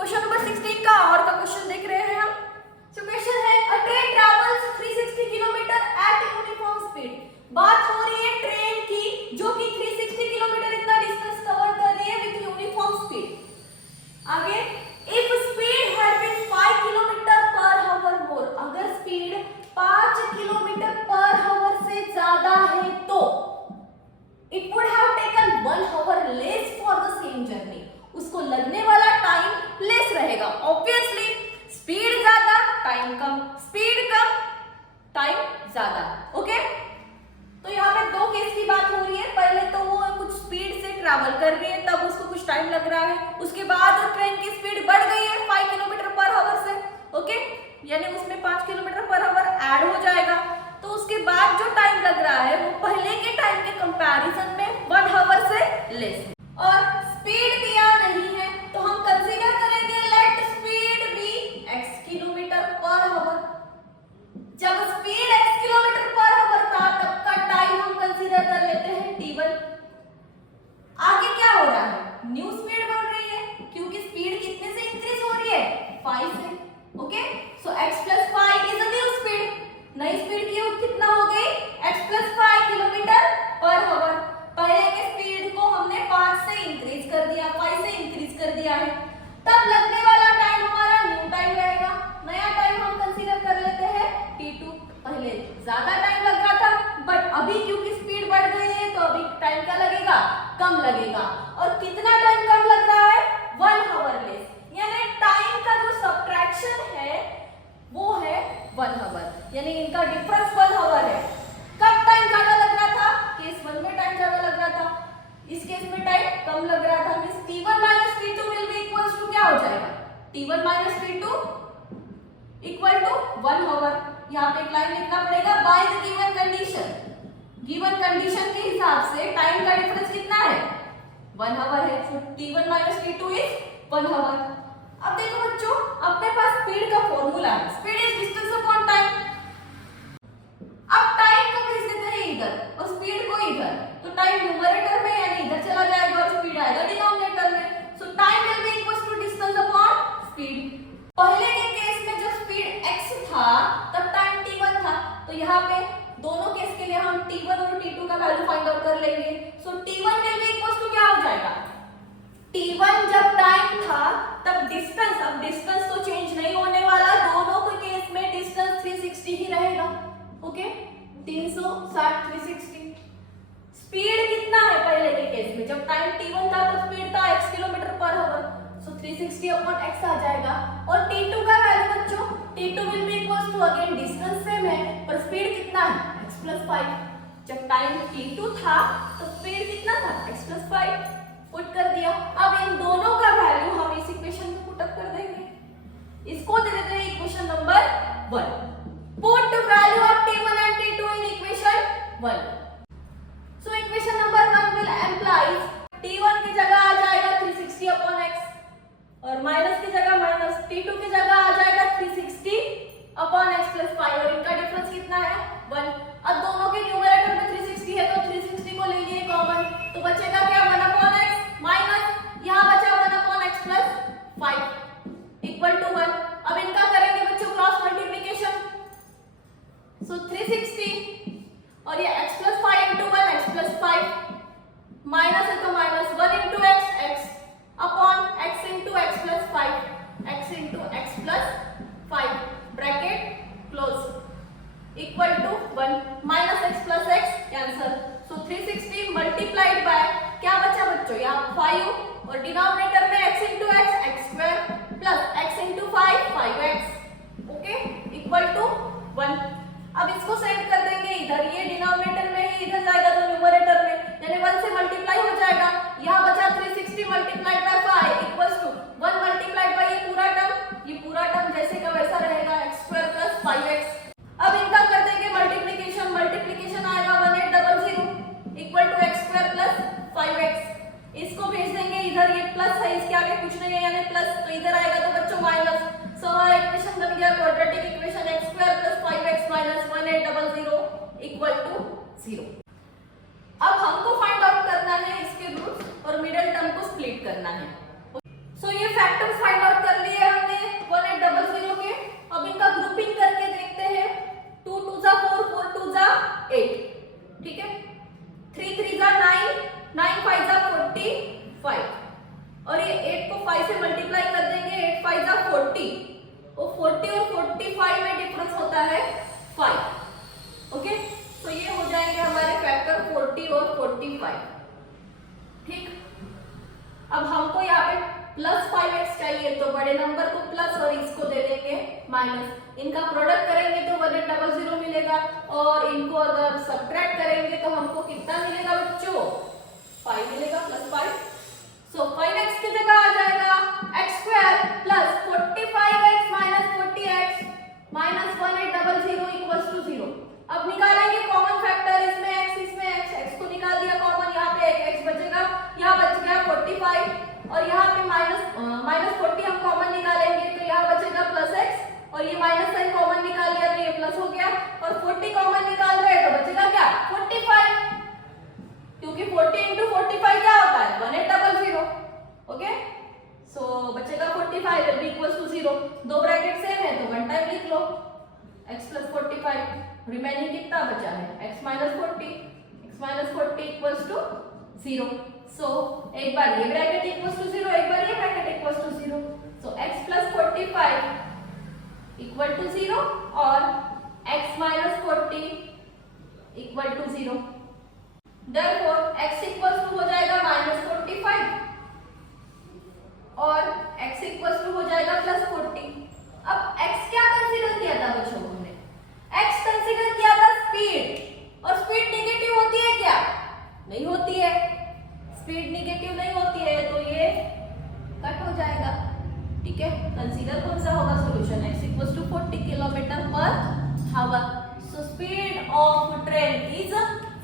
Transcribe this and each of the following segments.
Question number 16 का और का क्वेश्चन देख रहे हैं हम। जो क्वेश्चन है अ train travels 360 kilometre eight uniform speed. बात हो रही है ट्रेन की जो कि 360 किलोमीटर इतना डिस्टेंस कवर कर रही है विद यूनिफॉर्म स्पीड। आगे if speed had been 5 kilometre per hour more, अगर स्पीड 5 किलोमीटर पर आवर से ज्यादा है तो it would have taken 1 our less for the same journey, उसको लगने वाला टाइम लेस रहेगा। ऑब्वियसली स्पीड ज्यादा टाइम कम, स्पीड कम टाइम ज्यादा। ओके, तो यहाँ पे दो केस की बात हो रही है। पहले तो वो कुछ स्पीड से ट्रैवल कर रही है तब उसको कुछ टाइम लग रहा है, उसके बाद ट्रेन की स्पीड बढ़ गई है 5 किलोमीटर पर आवर से। ओके, यानी उसमें 5 किलोमीटर पर आवर ऐड हो जाएगा, तो उसके बाद जो टाइम लग रहा है वो पहले के टाइम के कंपैरिजन में 1 आवर से लेस है। और स्पीड दिया नहीं है तो हम कंसीडर करेंगे let speed be x kilometre per hour. जब speed x kilometre per hour था तब का टाइम हम कंसीडर कर लेते हैं t1। आगे क्या हो रहा है, न्यू स्पीड बढ़ रही है क्योंकि स्पीड कितने से इंक्रीज हो रही है 5 से। Okay, so x + 5 is a new speed. नई स्पीड की कितना हो गई x + 5 किलोमीटर पर आवर। पहले के स्पीड को हमने 5 से इंक्रीज कर दिया, 5 से इंक्रीज कर दिया है, तब लगने वाला टाइम हमारा न्यू टाइम रहेगा। नया टाइम हम कंसीडर कर लेते हैं t2। पहले ज्यादा टाइम लग रहा था बट अभी क्योंकि स्पीड बढ़ गई है तो अभी टाइम क्या लगेगा, कम लगेगा। और कितना टाइम कम लग रहा है 1 आवर लेस, यानी टाइम का जो सब्ट्रैक्शन है वो है 1 आवर, यानी इनका डिफरेंस 1 आवर है। कब टाइम ज्यादा लग रहा था, केस 1 में टाइम ज्यादा लग रहा था, इस केस में टाइम कम लग रहा था। Means t1 - t2 will be equals to क्या हो जाएगा, t1 - t2 equal to 1 our. यहाँ पे एक लाइन लिखना पड़ेगा by the given condition. Given condition के हिसाब से टाइम का डिफरेंस कितना है 1 आवर है, सो t1 - t2 इज 1 आवर। अब देखो बच्चों, अपने पास स्पीड का फॉर्मूला है, speed is distance upon time. अब टाइम को भेज देते हैं इधर और स्पीड को इधर, तो टाइम न्यूमरेटर में यानी इधर चला जाएगा और स्पीड आएगा डिनोमिनेटर में। So time will be equals to distance upon speed. पहले के केस में जब स्पीड x था तब टाइम t1 था, तो यहाँ पे दोनों केस के लिए हम t1 और t2 का वैल्यू फाइंड आउट कर लेंगे। So t1 will be equals to क्या हो जाएगा, t1 जब टाइम था तब डिस्टेंस, अब डिस्टेंस तो चेंज नहीं होने वाला, दोनों के केस में डिस्टेंस 360 ही रहेगा। ओके, 360 360। स्पीड कितना है पहले के केस में, जब टाइम t1 था तो स्पीड था x kilometre per hour, so 360 upon x आ जाएगा। और t2 का वैल्यू बच्चों, t2 will be equals to again distance same है पर स्पीड कितना है x + 5। जब टाइम t2 था तो स्पीड कितना था x + 5, पुट कर दिया। अब इन दोनों का वैल्यू हम इस इक्वेशन में पुट अप कर देंगे। इसको दे देते हैं equation number 1। Put value of t1 and t2 in equation 1। So equation number 1 will implies t1 की जगह आ जाएगा 360 upon x और माइनस की जगह माइनस, t2 की जगह आ जाएगा 360 upon x + 5 और इनका डिफरेंस कितना है 1। अब दोनों के न्यूमरेटर में 360 है तो 360 को ले लिए कॉमन, तो बचेगा क्या 1 upon x माइनस यहाँ बचा 1 upon x + 5 इक्वल टू 1। अब इनका करेंगे बच्चों क्रॉस मल्टीप्लिकेशन, सो 360 और ये x + 5 into 1 x + 5 माइनस है तो minus 1 into x x upon x into x + 5 x into x + 5 bracket close equal to 1 minus x + x answer. So 360 multiplied by क्या बचा बच्चों यहाँ 5 और डिनोमिनेटर में x into x x² plus x into 5 5x। Okay, equal to 1। अब इसको set कर देंगे इधर, ये डिनोमिनेटर में ही इधर जाएगा तो न्यूमरेटर में, यानी 1 से मल्टीप्लाई हो जाएगा। यहाँ बचा 360 multiplied by 5 equals to 1 multiplied by ये पूरा टर्म जैसे का वैसा रहेगा x² + 5x। अब इनका कर देंगे मल्टीप्लिकेशन, मल्टीप्लिकेशन आएगा 1800 इक्वल टू x² + 5x। इसको भेज देंगे इधर, ये प्लस है इसके आगे कुछ नहीं है यानी प्लस, तो इधर आएगा तो बच्चों माइनस। सो हमारा इक्वेशन बन गया quadratic equation x² + 5x - 1800 equal to 0। अब हमको फाइंड आउट करना है इसके रूट्स और मिडिल टर्म को स्प्लिट करना है। सो ये फैक्टर्स फाइंड आउट करना 5 से मल्टीप्लाई कर देंगे, 8 5 जा 40, वो 40 और 45 में डिफरेंस होता है 5। ओके, तो ये हो जाएंगे हमारे फैक्टर 40 और 45। ठीक, अब हमको यहाँ पे प्लस 5x चाहिए, तो बड़े नंबर को प्लस और इसको दे देंगे माइनस। इनका प्रोडक्ट करेंगे तो 1800 मिलेगा, और इनको अगर सब्ट्रैक्ट करेंगे तो हमको कितना मिलेगा बच्चों? 5 मिलेगा, प्लस 5। सो 5x की जगह आ जाएगा x² plus 45x minus 40x minus 1800 equals to 0। अब निकालेंगे कॉमन फैक्टर, इसमें x को निकाल दिया कॉमन, यहाँ पे एक x बचेगा, यहाँ बच गया 45, और यहाँ पे माइनस 40 हम कॉमन निकालेंगे तो यहाँ बचेगा प्लस x, और ये माइनस साइन कॉमन निकाल लिया तो ये प्लस हो गया, और 40 कॉमन निकाल रहे हैं तो बचेगा क्या? 45, क्योंकि 40 into 45 क्या होता है? 1800। ओके, सो बचेगा 45 will be equals to 0। दो ब्रैकेट सेम है तो वन टाइम लिख लो, x plus 45, रिमेनिंग कितना बचा है? x minus 40 equals to 0। सो एक बार ये ब्रैकेट इक्वल्स टू 0, एक बार ये bracket equals to 0। So x plus 45 equal to 0 और x minus 40 equal to 0। Therefore x equals to हो जाएगा -45 और x इक्वल्स टू हो जाएगा +40। अब x क्या कंसीडर किया था बच्चों हमने? x कंसीडर किया था स्पीड, और स्पीड नेगेटिव होती है क्या? नहीं होती है, स्पीड नेगेटिव नहीं होती है, तो ये कट हो जाएगा। ठीक है, कंसीडर कौन सा होगा solution? x equals to 40 kilometre per hour. So speed of train is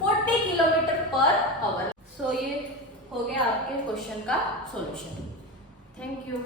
40 kilometre per hour. So ये हो गया आपके क्वेश्चन का सॉल्यूशन। Thank you.